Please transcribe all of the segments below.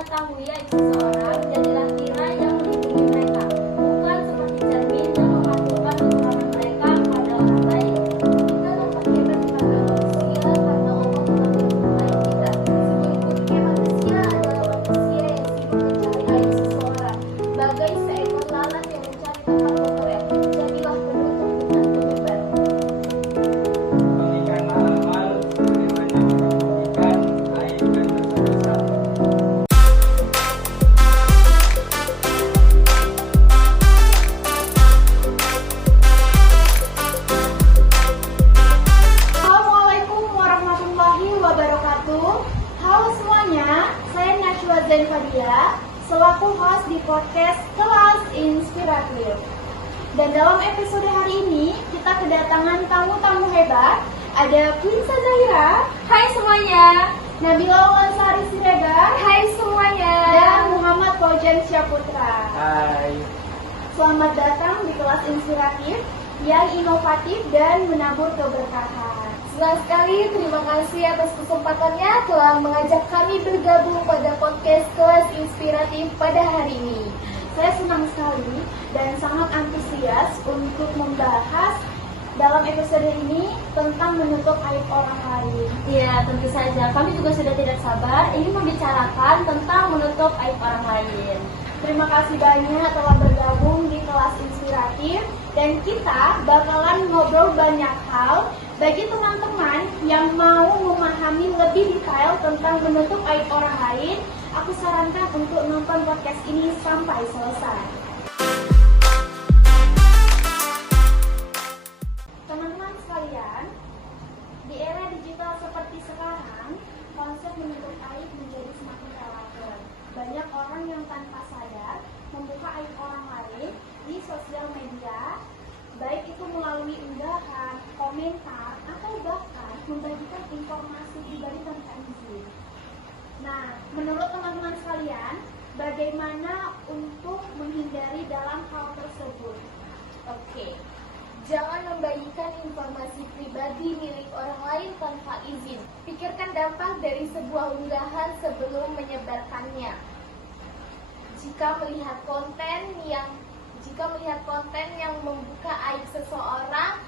mengetahui aib seseorang, jadilah tirai yang melindungi mereka, bukan seperti cermin yang memantulkan kekurangan mereka pada orang lain. Kita dapat hebat di mata manusia karena Allah telah menyebut aib kita. Seburuk-buruknya manusia adalah manusia yang sibuk mencari aib seseorang, bagai seekor lalat yang mencari tempat bertelur. Jadilah penutup dengan penyebar. Bagikanlah amal sebagaimana membagikan aib dan dosa-dosa. Assalamualaikum warahmatullahi wabarakatuh. Halo semuanya, saya Najwa Zain Fadia, selaku host di podcast Kelas Inspiratif. Dan dalam episode hari ini, kita kedatangan tamu-tamu hebat. Ada Quinsa Zahira, Hai semuanya. Nabila Wansari Siregar, Hai semuanya. dan Muhammad Faujan Syaputra. Hai. Selamat datang di Kelas Inspiratif yang inovatif dan menabur keberkahan. Senang sekali, terima kasih atas kesempatannya telah mengajak kami bergabung pada podcast Kelas Inspiratif pada hari ini. Saya senang sekali dan sangat antusias untuk membahas dalam episode ini tentang menutup aib orang lain. Ya, tentu saja. Kami juga sudah tidak sabar ingin membicarakan tentang menutup aib orang lain. Terima kasih banyak telah bergabung di Kelas Inspiratif dan kita bakalan ngobrol banyak hal. Bagi teman-teman yang mau memahami lebih detail tentang menutup aib orang lain, aku sarankan untuk nonton podcast ini sampai selesai. Teman-teman sekalian, di era digital seperti sekarang, konsep menutup aib menjadi semakin relevan. Banyak orang yang tanpa sadar membuka aib orang lain di sosial media, baik itu melalui unggahan, komentar, atau bahkan membagikan informasi pribadi tanpa izin. Nah, menurut teman-teman sekalian, bagaimana untuk menghindari dalam hal tersebut? Oke. Jangan membagikan informasi pribadi milik orang lain tanpa izin. Pikirkan dampak dari sebuah unggahan sebelum menyebarkannya. Jika melihat konten yang membuka aib seseorang,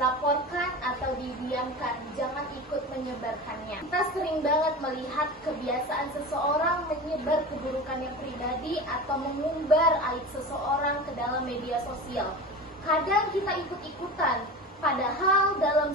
laporkan atau didiamkan. Jangan ikut menyebarkannya. Kita sering banget melihat kebiasaan seseorang menyebar keburukannya pribadi atau mengumbar aib seseorang ke dalam media sosial. Kadang kita ikut-ikutan, padahal dalam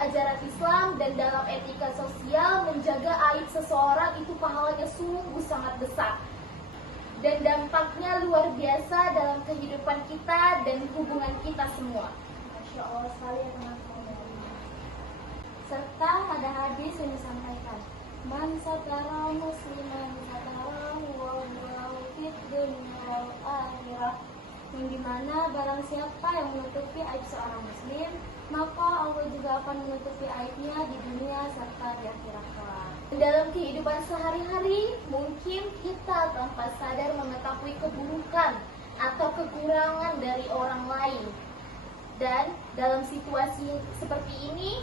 ajaran Islam dan dalam etika sosial menjaga aib seseorang itu pahalanya sungguh sangat besar. Dan dampaknya luar biasa dalam kehidupan kita dan hubungan kita semua. Masya Allah sekali ya teman-teman. Serta ada hadis yang disampaikan, man satara musliman satarahu wallahu fid dunya wal akhirah, yang dimana barang siapa yang menutupi aib seorang muslim, maka Allah juga akan menutupi aibnya di dunia serta di akhirat kelak. Dalam kehidupan sehari-hari, mungkin kita tanpa sadar mengetahui keburukan atau kekurangan dari orang lain. Dan dalam situasi seperti ini,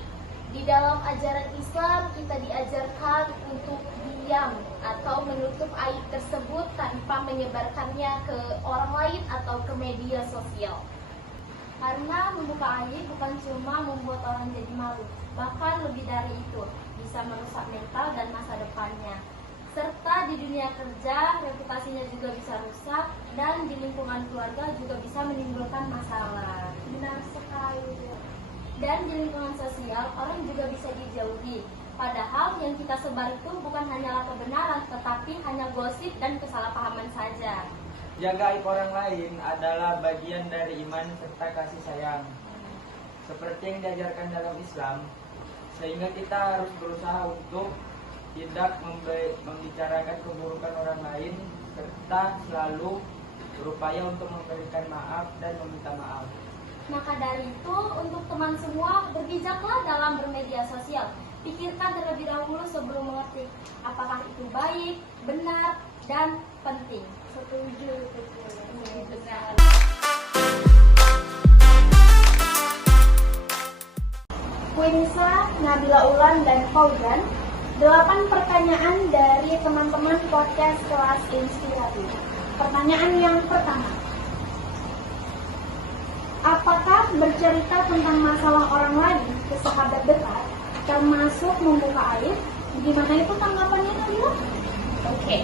di dalam ajaran Islam kita diajarkan untuk diam atau menutup aib tersebut tanpa menyebarkannya ke orang lain atau ke media sosial. Karena membuka aib bukan cuma membuat orang jadi malu, bahkan lebih dari itu, bisa merusak mental dan masa depannya. Serta di dunia kerja, reputasinya juga bisa rusak, dan di lingkungan keluarga juga bisa menimbulkan masalah. Benar sekali. Dan di lingkungan sosial, orang juga bisa dijauhi. Padahal yang kita sebar itu bukan hanyalah kebenaran, tetapi hanya gosip dan kesalahpahaman saja. Jaga aib orang lain adalah bagian dari iman serta kasih sayang. Seperti yang diajarkan dalam Islam, sehingga kita harus berusaha untuk tidak membicarakan keburukan orang lain, serta selalu berupaya untuk memberikan maaf dan meminta maaf. Maka dari itu, untuk teman semua, berbijaklah dalam bermedia sosial. Pikirkan terlebih dahulu sebelum mengetik, apakah itu baik, benar, dan penting. Setuju. Benar. Quinsa, Nabila Ulan, dan Faujan, 8 pertanyaan dari teman-teman podcast kelas inspiratif. Pertanyaan yang pertama. Apakah bercerita tentang masalah orang lain ke sahabat dekat, termasuk membuka aib? Gimana itu tanggapannya Nabila? Oke,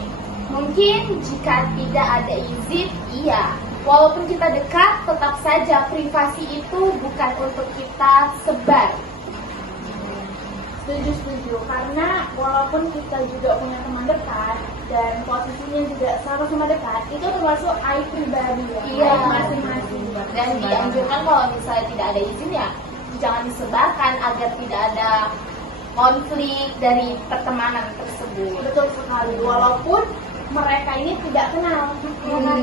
mungkin jika tidak ada izin, iya. Walaupun kita dekat, tetap saja privasi itu bukan untuk kita sebar. Setuju. Karena walaupun kita juga punya teman dekat dan posisinya juga sama-sama dekat, itu termasuk aib pribadi ya. Iya, Aib masing-masing. Dan dianjurkan kalau misalnya tidak ada izin ya jangan disebarkan agar tidak ada konflik dari pertemanan tersebut. Betul sekali. Walaupun mereka ini tidak kenal, ya kan?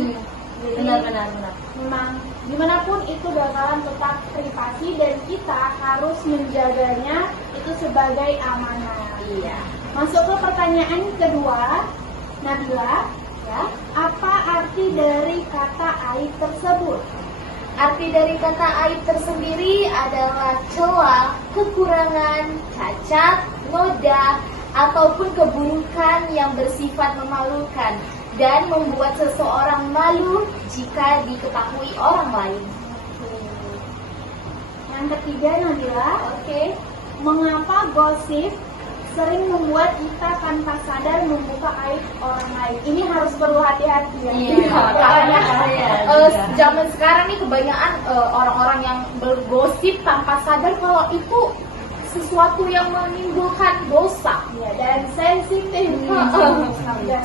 Jadi, Benar. memang gimana pun itu bakalan tetap privasi dan kita harus menjaganya itu sebagai amanah. Iya. Masuk ke pertanyaan kedua, Nabila, ya, apa arti dari kata aib tersebut? Arti dari kata aib tersendiri adalah celah, kekurangan, cacat, noda, ataupun keburukan yang bersifat memalukan dan membuat seseorang malu jika diketahui orang lain. Yang ketiga, Nabila, Oke. mengapa gosip sering membuat kita tanpa sadar membuka aib orang lain? Ini harus perlu hati-hati ya. Karena zaman sekarang nih kebanyakan orang-orang yang bergosip tanpa sadar kalau itu sesuatu yang menimbulkan dosa. Ya, dan sensitif.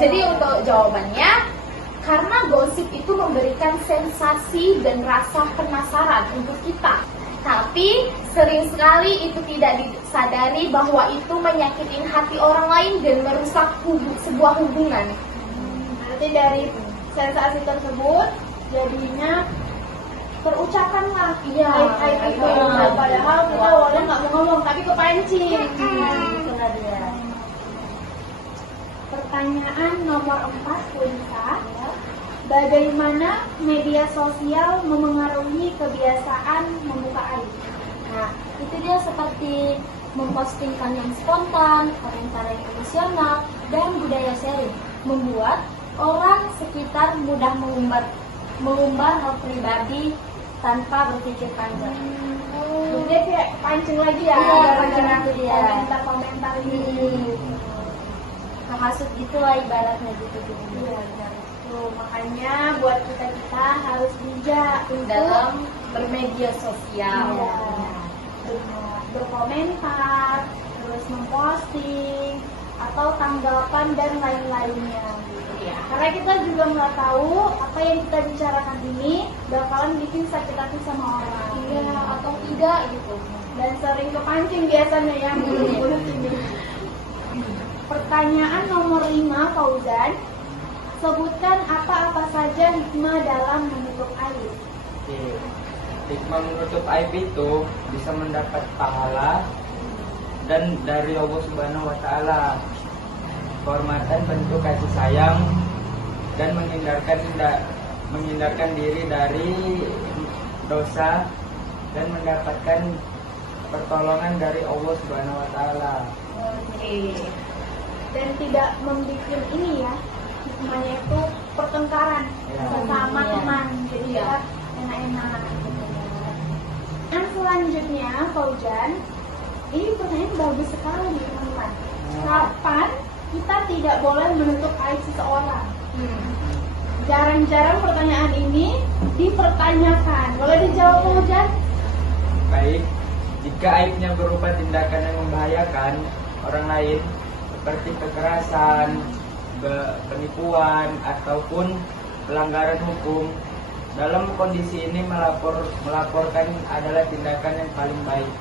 Jadi untuk jawabannya, karena gosip itu memberikan sensasi dan rasa penasaran untuk kita. Tapi sering sekali itu tidak disadari bahwa itu menyakitin hati orang lain dan merusak sebuah hubungan. Berarti dari sensasi tersebut jadinya terucapkanlah aib-aib itu. Padahal kita awalnya nggak mau ngomong tapi kepancing. Itulah dia. Pertanyaan nomor 4, Punta. Bagaimana media sosial memengaruhi kebiasaan membuka aib? Nah, itu dia seperti mempostingkan yang spontan, komentar yang emosional, dan budaya sharing, membuat orang sekitar mudah mengumbar hal pribadi tanpa berpikir panjang. Dia kayak pancing lagi ya, Iya, gara-gara pancing itu dia. komentar-komentar ini. Termasuk gitulah ibaratnya gitu. Iya, benar. Tuh, makanya buat kita harus bijak untuk Dalam bermedia sosial. Iya, benar. Berkomentar, terus memposting, atau tanggapan dan lain-lainnya. Gitu. Iya. Karena kita juga nggak tahu apa yang kita bicarakan ini bakalan bikin sakit hati sama orang. Iya, atau tidak gitu. Dan sering kepancing biasanya ya mulut-mulut ini. Pertanyaan nomor 5, Fauzan. Sebutkan apa-apa saja hikmah dalam menutup aib. Oke. Hikmah menutup aib itu bisa mendapat pahala dan dari Allah Subhanahu wa taala. Kehormatan bentuk kasih sayang dan menghindarkan diri dari dosa dan mendapatkan pertolongan dari Allah Subhanahu wa taala. Oke. Dan tidak membuat ini ya, hikmahnya itu pertengkaran Ya. bersama Iya. teman. Jadi Iya. kita enak-enak. Yang selanjutnya, Fauzan, ini pertanyaan bagus sekali teman-teman. Kapan kita tidak boleh menutup aib seseorang? Jarang-jarang pertanyaan ini dipertanyakan. Boleh dijawab, Fauzan? Baik, jika aibnya berupa tindakan yang membahayakan orang lain seperti kekerasan, penipuan ataupun pelanggaran hukum, dalam kondisi ini melaporkan adalah tindakan yang paling baik.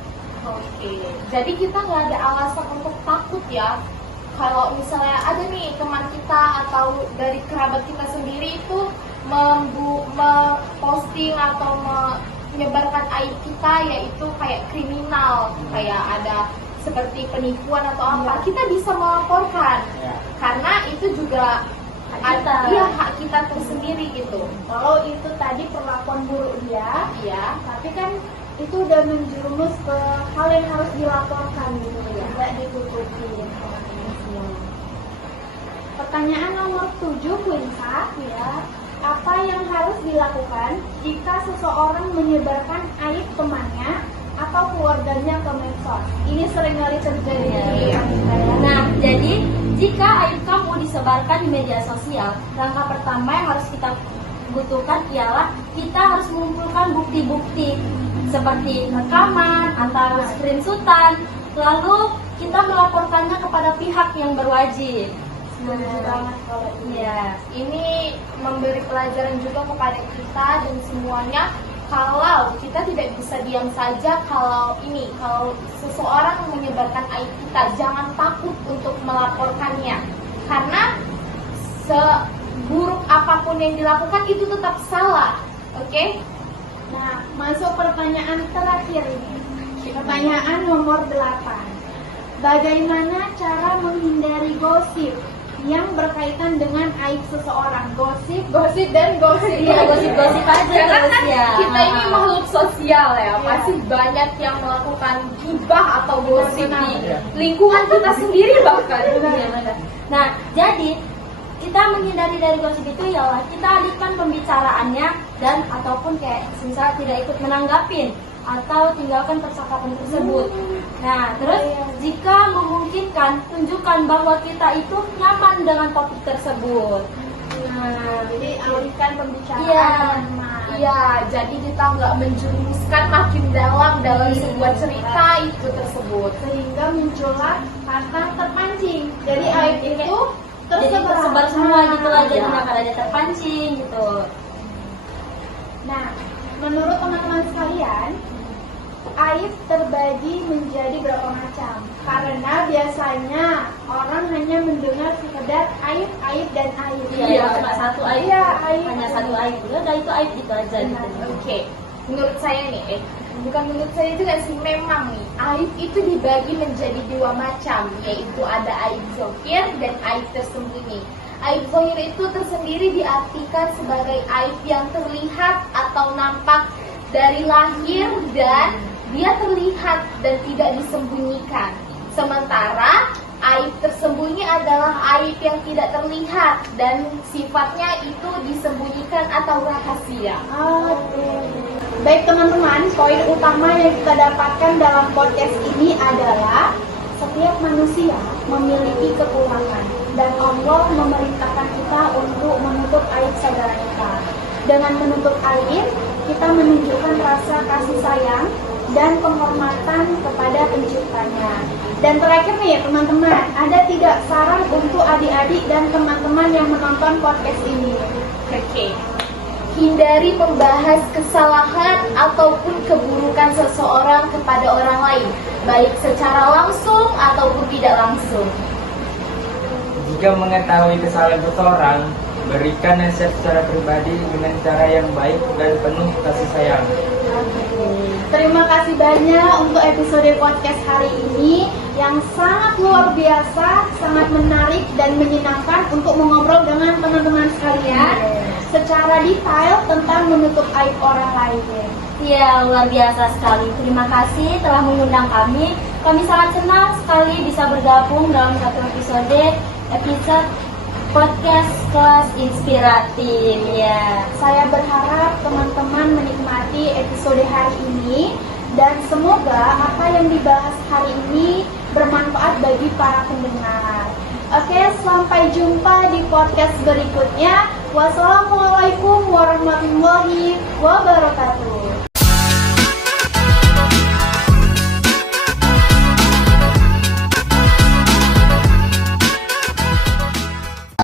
Oke, jadi kita nggak ada alasan untuk takut ya. Kalau misalnya ada nih teman kita atau dari kerabat kita sendiri itu memposting atau menyebarkan aib kita, yaitu kayak kriminal, kayak ada seperti penipuan atau apa, kita bisa melaporkan Ya. karena itu juga hak kita tersendiri gitu. Kalau itu tadi perlakuan buruk dia, Iya. tapi kan itu udah menjerumus ke hal yang harus dilaporkan gitu ya, nggak ditutupi. Pertanyaan nomor 7, Quinta, ya. Apa yang harus dilakukan jika seseorang menyebarkan aib temannya atau keluarganya ke medsos? Ini seringkali terjadi di kampus saya. Nah, jadi jika aib kamu disebarkan di media sosial, langkah pertama yang harus kita butuhkan ialah kita harus mengumpulkan bukti-bukti seperti rekaman atau screenshotan, lalu kita melaporkannya kepada pihak yang berwajib. Setuju banget kalau ini. Ya. Ini memberi pelajaran juga kepada kita dan semuanya kalau kita tidak bisa diam saja kalau seseorang menyebarkan aib kita, jangan takut untuk melaporkannya karena seburuk apapun yang dilakukan itu tetap salah. Oke? Nah, masuk pertanyaan terakhir ini. Pertanyaan nomor 8. Bagaimana cara menghindari gosip yang berkaitan dengan aib seseorang? Gosip dan gosip. Iya, gosip-gosip aja Karena terus kan ya. kita ini makhluk sosial ya, Iya. pasti banyak yang melakukan gibah atau gosip Benar. di lingkungan kita sendiri bahkan. Iya, benar. Nah, jadi kita menghindari dari gosip itu ialah kita alihkan pembicaraannya dan ataupun kayak misal tidak ikut menanggapin atau tinggalkan percakapan tersebut. Nah, terus jika memungkinkan tunjukkan bahwa kita itu nyaman dengan topik tersebut. Nah, Jadi alihkan pembicaraan, Iya. teman-teman. Iya, jadi kita nggak menjerumuskan makin dalam dalam Iya. sebuah cerita itu tersebut. Sehingga muncullah kata terpancing. Jadi aib itu jadi tersebar. tersebar semua gitu lah, Iya. jadinya pada dia terpancing gitu. Nah, menurut teman-teman sekalian, aib terbagi menjadi berapa macam? Karena biasanya orang hanya mendengar sekedar aib, dan aib. Iya, cuma satu aib. Iya, aib. Hanya satu aib. Udah itu aib gitu aja gitu. Oke, menurut saya nih, bukan menurut saya juga sih, memang nih aib itu dibagi menjadi dua macam, yaitu ada aib zahir dan aib tersembunyi. Aib zahir itu tersendiri diartikan sebagai aib yang terlihat atau nampak dari lahir dan dia terlihat dan tidak disembunyikan. Sementara aib tersembunyi adalah aib yang tidak terlihat dan sifatnya itu disembunyikan atau rahasia. Oke. Baik teman-teman, poin utama yang kita dapatkan dalam podcast ini adalah setiap manusia memiliki kekurangan dan Allah memerintahkan kita untuk menutup aib saudara kita. Dengan menutup aib, kita menunjukkan rasa kasih sayang dan penghormatan kepada penciptanya. Dan terakhir nih teman-teman, ada tidak saran untuk adik-adik dan teman-teman yang menonton podcast ini? Oke. Hindari membahas kesalahan ataupun keburukan seseorang kepada orang lain, baik secara langsung ataupun tidak langsung. Jika mengetahui kesalahan seseorang, berikan nasihat secara pribadi dengan cara yang baik dan penuh kasih sayang. Terima kasih banyak untuk episode podcast hari ini yang sangat luar biasa, sangat menarik dan menyenangkan untuk mengobrol dengan teman-teman sekalian secara detail tentang menutup aib orang lain. Iya, luar biasa sekali. Terima kasih telah mengundang kami. Kami sangat senang sekali bisa bergabung dalam satu episode podcast kelas inspiratif. Ya. Saya berharap teman-teman menikmati episode hari ini dan semoga apa yang dibahas hari ini bermanfaat bagi para pendengar. Oke, sampai jumpa di podcast berikutnya. Wassalamualaikum warahmatullahi wabarakatuh.